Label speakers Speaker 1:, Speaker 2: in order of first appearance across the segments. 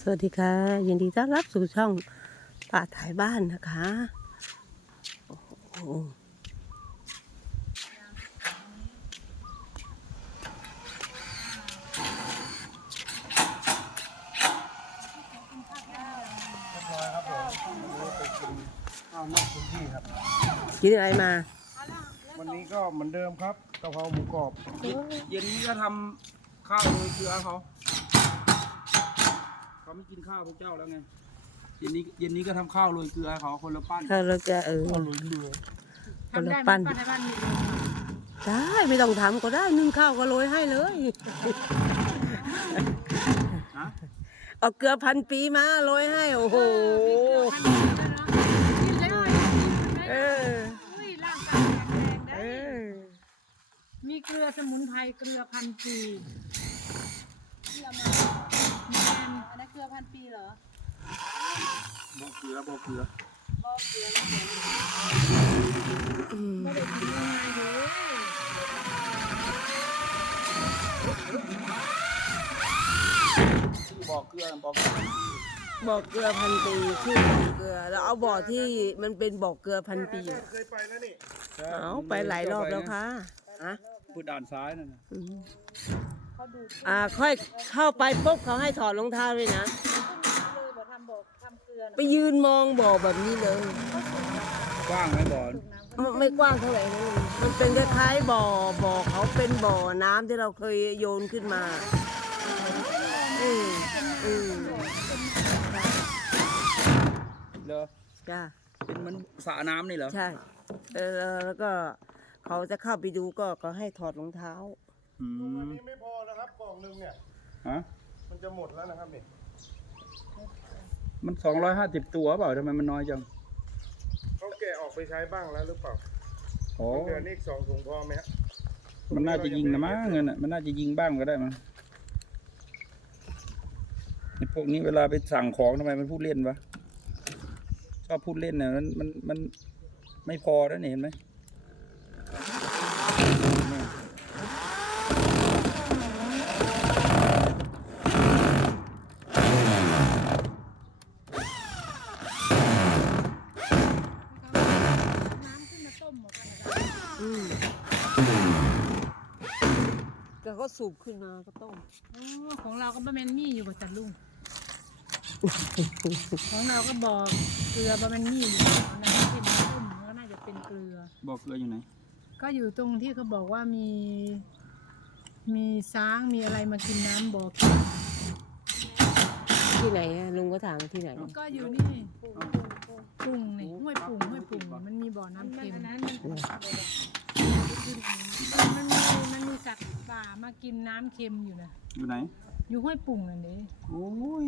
Speaker 1: สวัสดีค่ะ ยินดีต้อนรับสู่ช่องป่าถ่ายบ้านนะคะโอ้โห
Speaker 2: ข้าวนอกพื้นที่ครับ
Speaker 1: กินอะไรมา
Speaker 2: วันนี้ก็เหมือนเดิมครับกะเพราหมูกรอบ
Speaker 3: เย็นนี้ก็ทำข้าวโรยเกลือเขา เขาไม่กินข้าวพวกเจ้าแล้วไงเย็นนี้เย็นนี้ก็ทำข้าวโรยเกลือเขาคนละปั้น
Speaker 1: ถ้าเราจะเออ
Speaker 2: ข้าวโรยเกลือ
Speaker 1: คนละ
Speaker 4: ทำได้ไหม
Speaker 1: ปั้น
Speaker 4: ป้าในบ้านมี
Speaker 1: ได้ไม่ต้องทำก็ได้นึ่งข้าวก็โรยให้เลย
Speaker 3: ฮะ
Speaker 1: เอาเกลือพันปีมาโรยให้ โอ้โห
Speaker 4: กินแล้ว
Speaker 1: เออ
Speaker 4: อุ้ยร่างกายแข็งแรง
Speaker 1: เอ
Speaker 4: ได้
Speaker 1: อ
Speaker 4: มีเกลือสมุนไพรเกลือพันปี
Speaker 5: เกลือมา
Speaker 4: แมน
Speaker 5: อันนั้นเกลือพันปีเหรอ
Speaker 3: บอกเกลือบอกเกลือ
Speaker 5: บ่เกลือแล้วเกลือ
Speaker 1: อืม
Speaker 4: ไม่ได้กินง่ายๆเลย
Speaker 3: บอกเกลือบอกเกลือ
Speaker 1: บอกเกลือพันปีชื่อบอกเกลือแล้วเอาบ่อที่มันเป็นบอกเกลือพันปีอะ
Speaker 2: เคยไปแล้วนี่
Speaker 1: เอาไปหลายรอบแล้วค่ะอะ
Speaker 3: พูดด่านซ้ายนั่นนะ
Speaker 1: อืมอ่าค่อยเข้าไปปุ๊บเขาให้ถอดรองเท้าด้วยนะ
Speaker 5: เลยบ่ทำบอกทำเกลือ
Speaker 1: ไปยืนมองบ่อแบบนี้เลย
Speaker 3: กว้างไหมบ่อ
Speaker 1: ไม่ไม่กว้างเท่าไหร่นะมันเป็นคล้ายๆบ่อ บ่อเขาเป็นบ่อน้ำที่เราเคยโยนขึ้นมาอืมอืม
Speaker 3: เหรอ
Speaker 1: จ้า
Speaker 3: เป็นเหมันสระน้ำนี่เหรอ
Speaker 1: ใช่เออแล้วก็เขาจะเข้าไปดูก็ก็ให้ถอดรองเท้า
Speaker 3: อื
Speaker 2: วัน
Speaker 3: ม
Speaker 2: นี้ไม่พอนะ ครับกล่องหนึงเนี่ย
Speaker 3: ฮะ
Speaker 2: มันจะหมดแล้วนะครับนี่
Speaker 3: มันสองร้อยห้าสิบตัวเปล่าทำไมมันน้อยจัง
Speaker 2: เขาแกะออกไปใช้บ้างแล้วหรือเปล่า
Speaker 3: โอ้
Speaker 2: เดือนนี้อีกสองถุงพอไหมฮะ
Speaker 3: มันน่าจะยิงนะมั้งเงินอะมันน่าจะยิงบ้างก็ได้มั้งไอ้พวกนี้เวลาไปสั่งของทำไมมันพูดเล่นวะชอบพูดเล่นเนี่ยมันมันมันไม่พอแล้วเนี่ยเห็นไหม
Speaker 4: น้ำขึ้นมาต้มหมดกันนะ
Speaker 1: อืม ก็ก็สูบขึ้นมาก็ต้ม
Speaker 4: อ๋อของเราก็บะแมนมี่อยู่กับจันลุง ของเราก็บอกเกลือบะแมนมี่อยู่เอาน้ำขึ้นมาต้มก็น่าจะเป็นเกลือ
Speaker 3: บอกเกลืออยู่ไหน
Speaker 4: ก็อยู่ตรงที่เขาบอกว่ามี มีช้างมีอะไรมากินน้ำบ่อเกลือ
Speaker 1: ที่ไหนอะลุงก็ถามที่ไหน
Speaker 4: ก็อยู่นี่ปุ่งนี่ห้วยปุ่งห้วยปุ่งมันมีบ่อน้ำเค็มมันมีมันมีสัตว์ป่ามากินน้ำเค็มอยู่นะ
Speaker 3: อยู่ไหน
Speaker 4: อยู่ห้วยปุ่งนั่นเอง
Speaker 3: โอ้ย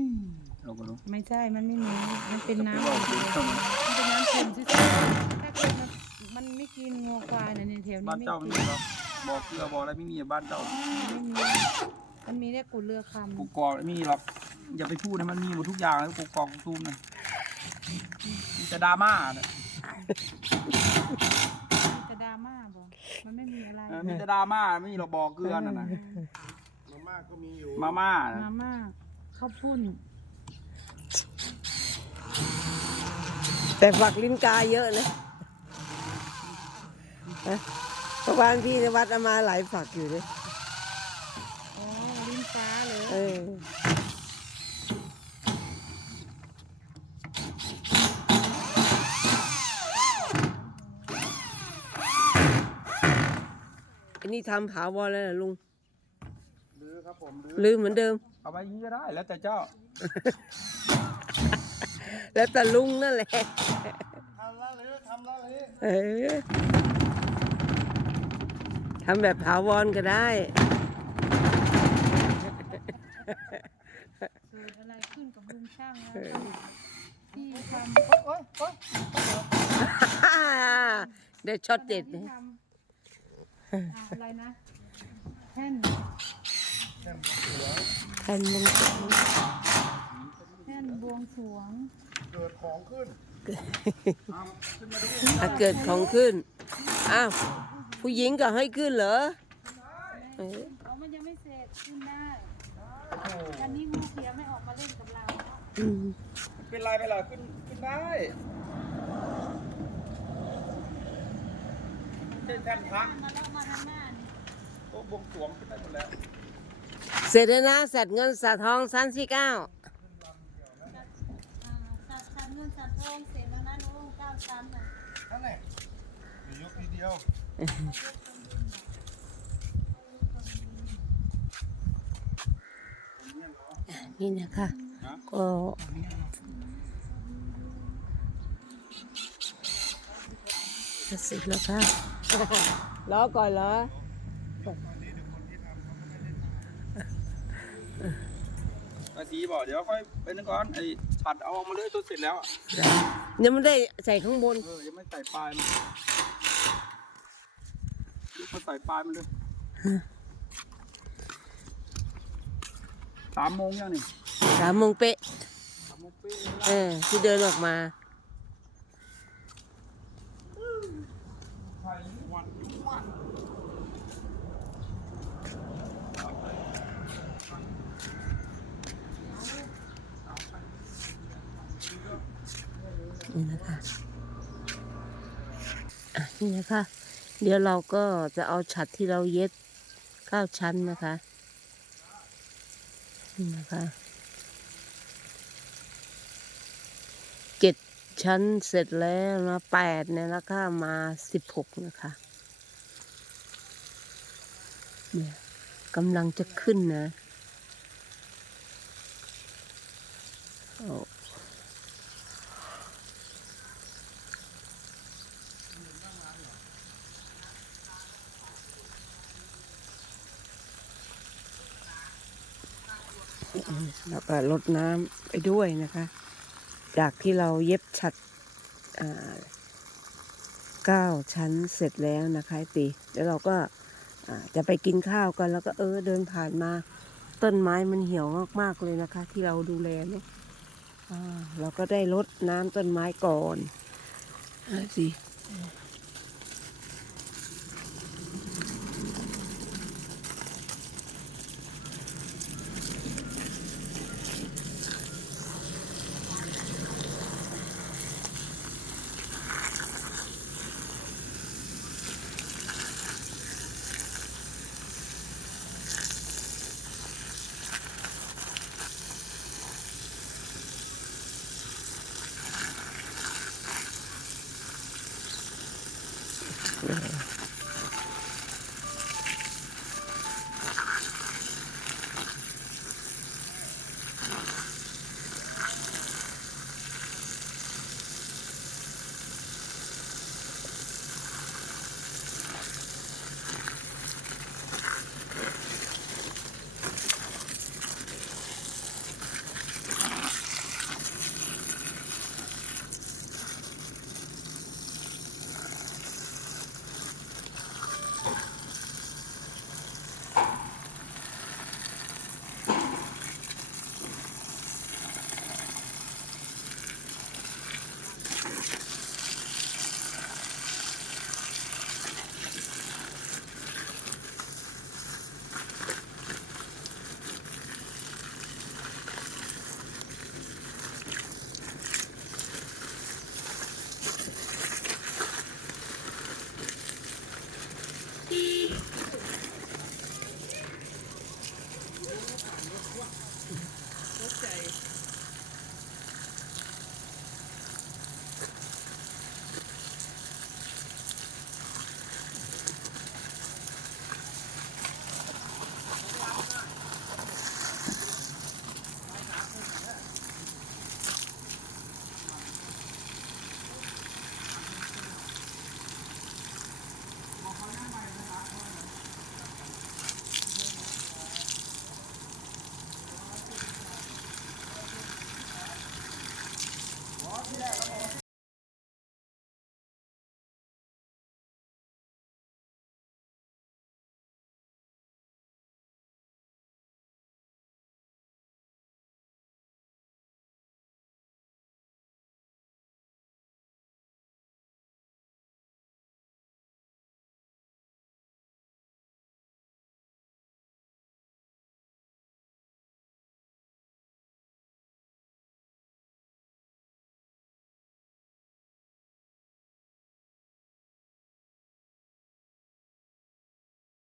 Speaker 3: เราก็รู้
Speaker 4: ไม่ใช่ มันไม่มี มันเป็นน้ำมันเป็นน้ำเค็มซื่อๆถ้าเกิดมันมันไม่กินงัวควายนะในแถวนี้
Speaker 3: บ้าน
Speaker 4: ไม่
Speaker 3: เจ้าไม่
Speaker 4: กิน
Speaker 3: มีหรอกบอกเกลือบอกอะไรไม่มีอะบ้านเจ้า
Speaker 4: ไม่มีมันมีแต่กุเรือคำ
Speaker 3: กุกกอกไม่มีหรอก อย่าไปพูดนะมันมีหมดทุกอย่างแล้วกุกกอกกุกตูมนะมีแต่ดราม่าน่ะ
Speaker 4: มีแต่ดราม่าบอกมันไม่มีอะไร
Speaker 3: เออมีแต่ดราม่าไม่มีหรอกบอกเกลือน่ะนะ
Speaker 2: มาม่าก็มีอยู่
Speaker 3: มาม่าน่ะ
Speaker 4: มาม่าข้าวปุ้น
Speaker 1: แต่ฝักลิ้นกาเยอะนะฮะเพราะบ้านพี่นวัดเอามาหลายฝักอยู่เลย
Speaker 4: อ๋อลิ้นฟ้าเลย
Speaker 1: เออ อันนี้ทำผาวอแล้วนะลุง
Speaker 2: หรือครับผมหรือ
Speaker 1: ลืมเหมือนเดิม
Speaker 3: เอาไปอยางนี้ก็ได้แล้วแต่เจ้า
Speaker 1: แล้วแต่ลุงนั่นแหละ
Speaker 2: ทำละหรือทำละหรือ
Speaker 1: เออทำแบบถาวรก็ได้
Speaker 4: เกิดอะไรขึ้นกับลุงช่างนะที่ท
Speaker 2: โอ๊ยโอ๊ย
Speaker 1: เดี๋ยวช็อตำเด็ด
Speaker 4: ที่
Speaker 1: นะ
Speaker 4: ทำ อะอะไรนะแท่น
Speaker 1: แทนมึง
Speaker 4: แท่นบวงสรวง
Speaker 2: เกิดของขึ้น
Speaker 1: อะเกิดของขึ้น อ้าว ผู้หญิงก็ให้ขึ้นเหรอเออ
Speaker 5: อ๋อมันยังไม่เสร็จขึ้นได้วันนี้งูเขียวไม่ออกมาเล่นกับเรา
Speaker 1: อืม
Speaker 3: เป็นไรไปล่ะขึ้นขึ้นได้ ช่นแท่นพระ
Speaker 5: มาแล้วมาทางหน้านี่
Speaker 3: โต๊ะบวงสรวงขึ้นได้หมดแล้ว
Speaker 1: เสร็จแล้วนะเสร็จเงินสะทองสันสี่เก้า
Speaker 5: สัตว์สัตว์เงินสัตว์ทองเสร็จแล้วนะน้องเก้าชั้นน่ะ
Speaker 2: นั่นแหละเดี๋ยวยกทีเดียว
Speaker 1: นี่นะคะก็เสร็จแล้วค่ะ รอก่อนเหรอ
Speaker 3: ภาษีบอกเดี๋ยวค่อยไปนึงก่อนไอ้ฉัดเอาออกมาเลยตัวเสร็จแล้วอะ
Speaker 1: ยังไม่ได้ใส่ข้างบน
Speaker 3: เออยังไม่ใส่ปลายมันยกมาใส่ปลายมันเลยสามโมงยังนี่
Speaker 1: สามโมงเป๊ะ
Speaker 3: สามโมงเป๊ะเลย
Speaker 1: เออที่เดินออกมา
Speaker 3: ไทยวันยุ่งมาก
Speaker 1: นี่นะคะ เดี๋ยวเราก็จะเอาฉัดที่เราเย็บเก้าชั้นนะคะ นี่นะคะเจ็ดชั้นเสร็จแล้วนะแปดเนี่ยแล้วก็มาสิบหกนะคะเนี่ยกำลังจะขึ้นนะโอ้ แล้วก็ลดน้ำไปด้วยนะคะ จากที่เราเย็บฉัดเก้าชั้นเสร็จแล้วนะคะไอ้ตีแล้วเราก็จะไปกินข้าวกันแล้วก็เออเดินผ่านมาต้นไม้มันเหี่ยวมากๆเลยนะคะ ที่เราดูแลเนี่ยอ่าเราก็ได้ลดน้ำต้นไม้ก่อนสิ